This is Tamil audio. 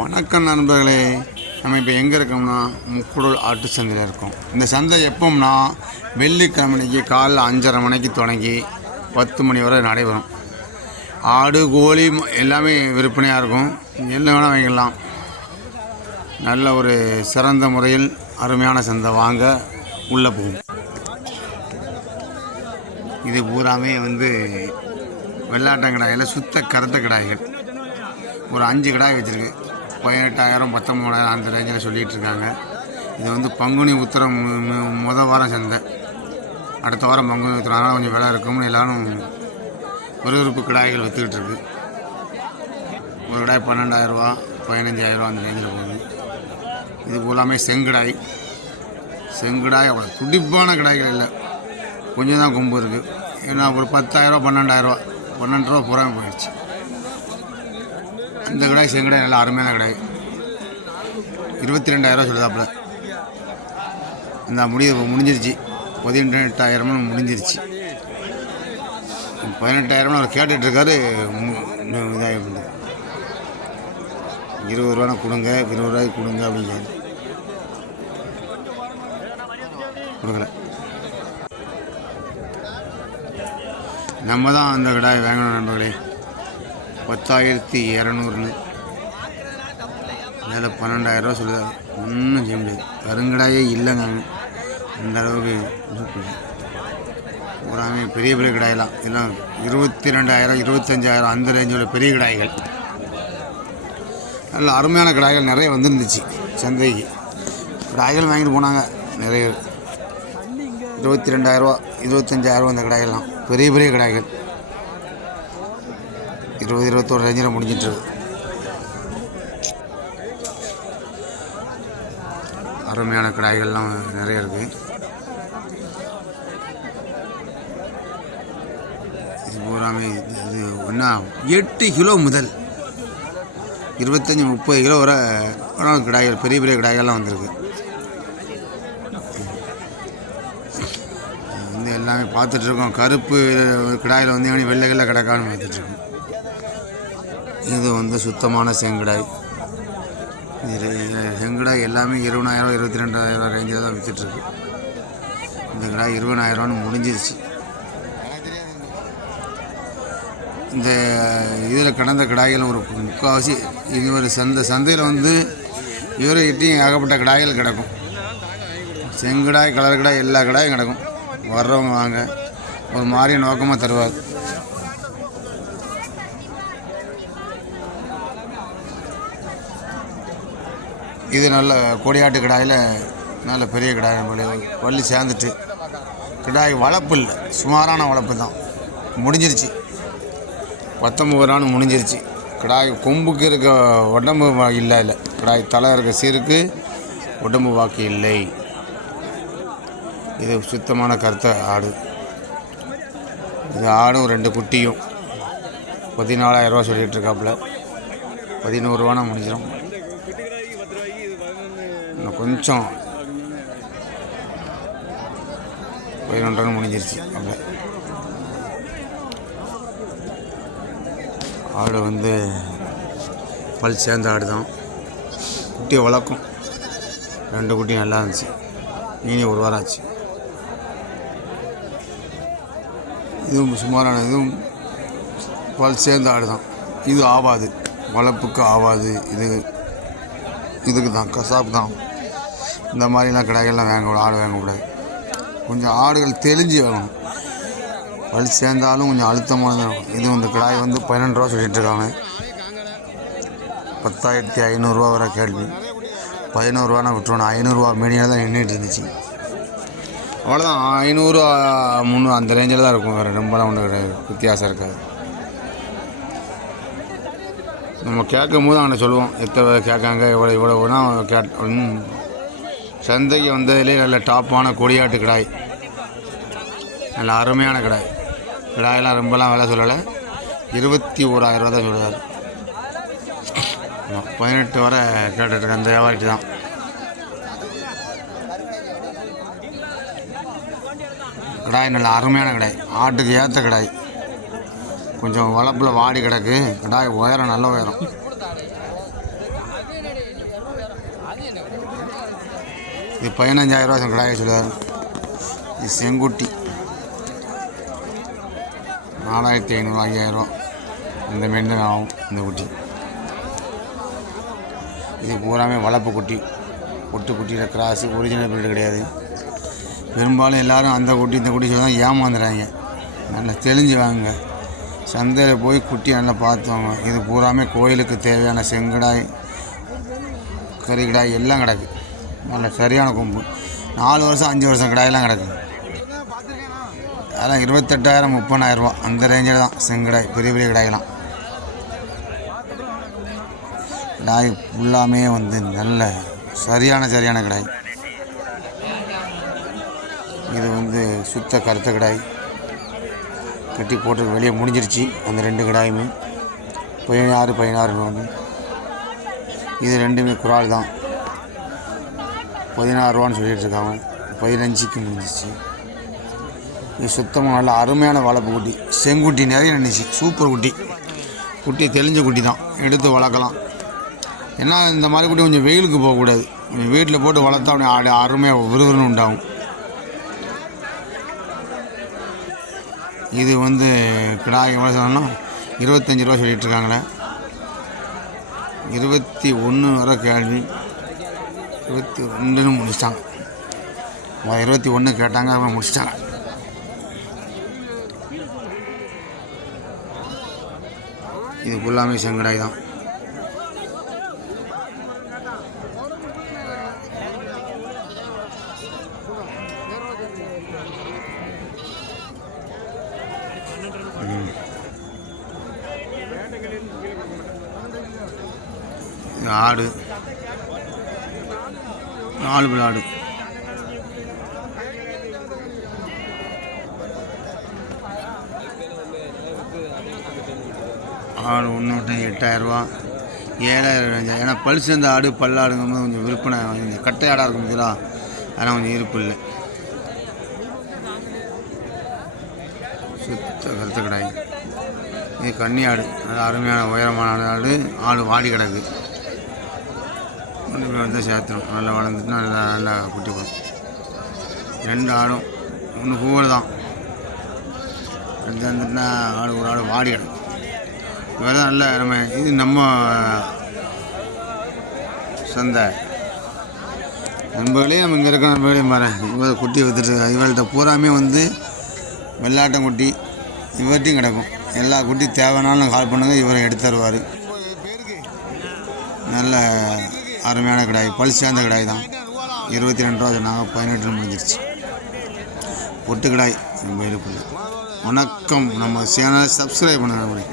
வணக்கம் நண்பர்களே. நம்ம இப்போ எங்கே இருக்கோம்னா முக்குடல் ஆட்டு சந்தையில் இருக்கோம். இந்த சந்தை எப்போம்னா வெள்ளிக்கிழமைக்கு காலைல 5:30 மணிக்கு தொடங்கி 10 மணி வரை நடைபெறும். ஆடு கோழி எல்லாமே விற்பனையாக இருக்கும். என்ன வேணால் வாங்கிடலாம். நல்ல ஒரு சிறந்த முறையில் அருமையான சந்தை. வாங்க உள்ளே போகும். இது பூராமே வெள்ளாட்டங்கடாயில் சுத்த கருத்த கடாய்கள். ஒரு 5 கடாய் வச்சுருக்கு. 18,000 19,000 அந்த ரேஞ்சில் சொல்லிகிட்டு இருக்காங்க. இது பங்குனி உத்திரம் வாரம் சந்தை. அடுத்த வாரம் பங்குனி உத்திரம், அதனால் கொஞ்சம் விலை இருக்கும்னு எல்லோரும் விறுவிறுப்பு கடாய்கள் விற்றுக்கிட்டு இருக்கு. ஒரு கடாய் 12,000 15,000 அந்த ரேஞ்சில் போகுது. இது எல்லாமே செங்கடாய். அவ்வளோ துடிப்பான கடாய்கள் இல்லை, கொஞ்சம் தான் கொம்பு இருக்குது. ஏன்னா ஒரு 10,000 12,000 12 ரூபா பூராமே போயிடுச்சு. இந்த கடாய் செங்கடாய் நல்லா அருமையான கடாய். 22,000 சொல்லுதாப்புல. அந்த முடிஞ்சிருச்சு. 18,000 முடிஞ்சிருச்சு. 18,000 அவர் கேட்டுட்ருக்காரு. இதாக 20 ரூபா கொடுங்க, 20 ரூபாய்க்கு கொடுங்க அப்படிங்கிறாரு. கொடுக்கல. நம்ம தான் அந்த கடாய் வாங்கணும் நண்பர்களே. 10,200 மேலே 12,000 சொல்லுதாரு. ஒன்றும் செய்ய முடியாது. கருங்கடாயே இல்லைங்க. அந்த அளவுக்கு பூராமே பெரிய பெரிய கடாயெல்லாம் இதெல்லாம் 22,000 25,000 அந்த ரேஞ்சோட பெரிய கடாய்கள். நல்ல அருமையான கடாய்கள் நிறைய வந்துருந்துச்சு சந்தைக்கு. கடாய்கள் வாங்கிட்டு போனாங்க நிறைய. 22,000 25,000 அந்த கடாய்கள்லாம் பெரிய பெரிய கடாய்கள். 20-21 ரேஞ்சில் முடிஞ்சிட்டுருக்கு. அருமையான கடாய்கள்லாம் நிறைய இருக்குது. இது பூராமே இது ஒன்றா 8 கிலோ முதல் 25-30 கிலோ வரை கடாய்கள், பெரிய பெரிய கடாய்கள்லாம் வந்திருக்கு. எல்லாமே பார்த்துட்ருக்கோம். கருப்பு கடாயில் வெள்ளை வெள்ளை கிடக்கான்னு பார்த்துட்ருக்கோம். இது சுத்தமான செங்கடாய். செங்கடாய் எல்லாமே 20,000 22,000 ரேஞ்சில் தான் விற்றுட்ருக்கு. இந்த கடாய் 20,000 முடிஞ்சிருச்சு. இந்த இதில் கடந்த கடாய்கள் ஒரு முக்கால்வாசி இது ஒரு சந்தையில் இவர்கிட்டையும் ஏகப்பட்ட கடாய்கள் கிடக்கும். செங்கடாய், கலர் கடாய், எல்லா கடாயும் கிடக்கும். வர்றவங்க வாங்க, ஒரு மாதிரியே நோக்கமாக தருவார். இது நல்ல கொடியாட்டு கடாயில் நல்ல பெரிய கடாய். வள்ளி சேர்ந்துட்டு கடாய் வளர்ப்பு இல்லை, சுமாரான வளர்ப்பு தான். முடிஞ்சிருச்சு. 19 முடிஞ்சிருச்சு. கடாய் கொம்புக்கு இருக்க உடம்பு இல்லை. கடாய் தலை இருக்க சீருக்கு உடம்பு வாக்கு இல்லை. இது சுத்தமான கருத்த ஆடு. இது ஆடும் 2 குட்டியும் 14,000 சொல்லிகிட்டு இருக்காப்புல. 11 முடிஞ்சிடும். இன்னும் கொஞ்சம் 11 முடிஞ்சிருச்சு. அப்படி ஆடு பல் சேர்ந்த ஆடு தான். குட்டியை வளர்க்கும். 2 குட்டி நல்லா இருந்துச்சு. மீனி 1 வாரம் ஆச்சு. இதுவும் சுமாரான, இதுவும் பல் சேர்ந்த ஆடு தான். இது ஆவாது, வளர்ப்புக்கு ஆவாது. இதுக்கு தான் கசாப்பு தான். இந்த மாதிரிலாம் கடாய்கள்லாம் ஆடு வாங்கக்கூடாது. கொஞ்சம் ஆடுகள் தெளிஞ்சு வாங்கணும். பல் சேர்ந்தாலும் கொஞ்சம் அழுத்தமானது இருக்கும். இது இந்த கடாய் 12 ரூபா சொல்லிகிட்டு இருக்காங்க. 10,500 வரை கேள்வி. 11 ரூபானா விட்டுருவோம். 500 ரூபா மீடியம் தான் நின்றுட்டு இருந்துச்சு. அவ்வளோதான். 500 300 அந்த ரேஞ்சில் தான் இருக்கும். வேறு ரொம்பலாம் ஒன்றும் கிடையாது, வித்தியாசம் இருக்காது. நம்ம கேட்கும் போது அவனை சொல்லுவோம் எத்தனை கேட்காங்க, இவ்வளோனா சந்தைக்கு வந்ததுலேயே நல்ல டாப்பான கொடியாட்டு கடாய். நல்ல அருமையான கடாய். கடாயெல்லாம் ரொம்பலாம் விலை சொல்லலை. 21,000 தான் சொல்லுவார். 18 வரை கேட்டுட்ருக்க அந்த வியாபாரிட்டு தான். கடாய் நல்ல அருமையான கடாய். ஆட்டுக்கு ஏற்ற கடாய். கொஞ்சம் வளப்பில் வாடி கிடக்கு. கடாய் உயரம் நல்ல உயரம். இது 15,000 கிடாயை சொல்லுவார். இது செங்குட்டி 4,500 5,000 இந்த மாரி தான் ஆகும் இந்த குட்டி. இது பூராமே வளர்ப்பு குட்டி, பொட்டு குட்டியில் கிராஸு, ஒரிஜினல் பிரீடு கிடையாது. பெரும்பாலும் எல்லோரும் அந்த குட்டி இந்த குட்டி சொல்லி தான் ஏமாந்துடுறாங்க. நல்லா தெளிஞ்சு வாங்குங்க. சந்தையில் போய் குட்டி நல்லா பார்த்துவாங்க. இது பூராமே கோயிலுக்கு தேவையான செங்கடாய், கறிக்கிடாய் எல்லாம் கிடக்கு. நல்ல சரியான கொம்பு. 4 வருஷம் 5 வருஷம் கிடாயெல்லாம் கிடக்கு. அதெல்லாம் 28,000 30,000 அந்த ரேஞ்சில் தான் செங்கடாய், பெரிய பெரிய கிடாயெல்லாம். கிடாய் ஃபுல்லாமே வந்து நல்ல சரியான கிடாய். இது வந்து சுத்த கருத்த கிடாய். கட்டி போட்டு வெளியே முடிஞ்சிருச்சு அந்த 2 கிடாயுமே. 16 வந்து இது ரெண்டுமே குரால் தான். 16 ரூபான்னு சொல்லிட்டு இருக்காங்க. 15க்கு முடிஞ்சிச்சு. இது சுத்தமாக நல்ல அருமையான வளர்ப்பு குட்டி, செங்குட்டி நிறைய நினைச்சு. சூப்பர் குட்டி. குட்டி தெளிஞ்ச குட்டி தான், எடுத்து வளர்க்கலாம். ஏன்னா இந்த மாதிரி குட்டி கொஞ்சம் வெயிலுக்கு போகக்கூடாது. கொஞ்சம் வீட்டில் போட்டு வளர்த்தா அப்படியே அருமையாக விறுவிறுன்னு உண்டாகும். இது வந்து கிடாய் எவ்வளோ சொன்னோம்னா 25 ரூபா சொல்லிகிட்டு இருக்காங்களே. 21 வர கேள்வி, 22ன்னு முடிச்சிட்டாங்க. 21 கேட்டாங்க, அவங்க முடிச்சிட்டாங்க. இது ஃபுல்லாமே செங்கடாய் தான். ஆடு 4 பில் ஆடு. ஆடு ஒன்று 8,000 ரூபா 7,000. ஏன்னா பழு சேர்ந்த ஆடு பல்லாடுங்கும்போது கொஞ்சம் விற்பனை, இந்த கட்டை ஆடாக இருக்கும் பார்த்தீங்களா, அதெல்லாம் கொஞ்சம் இருப்பு இல்லை. சுத்த கருத்த கிடாய். இது கன்னி ஆடு, அது அருமையான உயரமான ஆடு. ஆடு வாடி கிடக்கு. ஒன்று வந்து சேர்த்துடும். நல்லா வளர்ந்துட்டு நல்லா குட்டி போடும். 2 ஆடும், ஒன்று பூவல் தான். 2 வந்துட்டுனா ஆடு ஒரு ஆடு வாடி கிடக்கும். இவர் தான் நல்ல நம்ம சந்தை நண்பர்களே. நம்ம இங்கே இருக்க நண்பர்களே பாருங்க, இவர் குட்டி விற்றுட்டு இவர்கிட்ட பூராமே வந்து வெள்ளாட்டம் குட்டி இவர்கிட்டையும் கிடக்கும். எல்லா குட்டி தேவைனாலும் கால் பண்ணுங்க, இவரை எடுத்து தருவார். நல்ல அருமையான கிடாய், பல் சேர்ந்த கிடாய் தான். 22 ரூபா சொன்னாங்க, 18 முடிஞ்சிருச்சு. பொட்டு கிடாய் ரொம்ப இருப்பில்லை. வணக்கம். நம்ம சேனலை சப்ஸ்கிரைப் பண்ணுங்க.